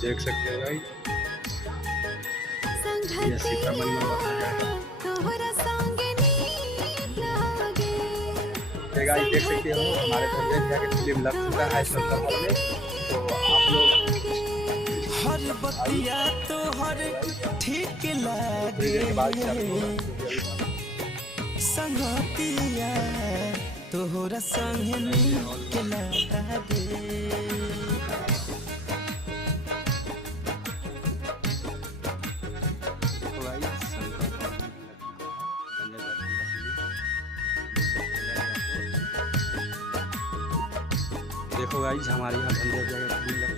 देख सकते हो भाई, ये सीतामढ़ी में बताया है। तो गाइस देख सकते हो हमारे धनंजय भैया की फिल्म लग चुका है सेंटर हॉल में। तो आप लोग हर बतिया तो हर ठीक थोड़ी देर के बाद चालू लागे होगा। संगतिया तोहरा संग नीक लागे। देखो गाइस सेंटर हॉल में लग चुका है धनंजय भैया की फिल्म। देखो गाइस हमारे यहाँ धनंजय भैया की फिल्म लग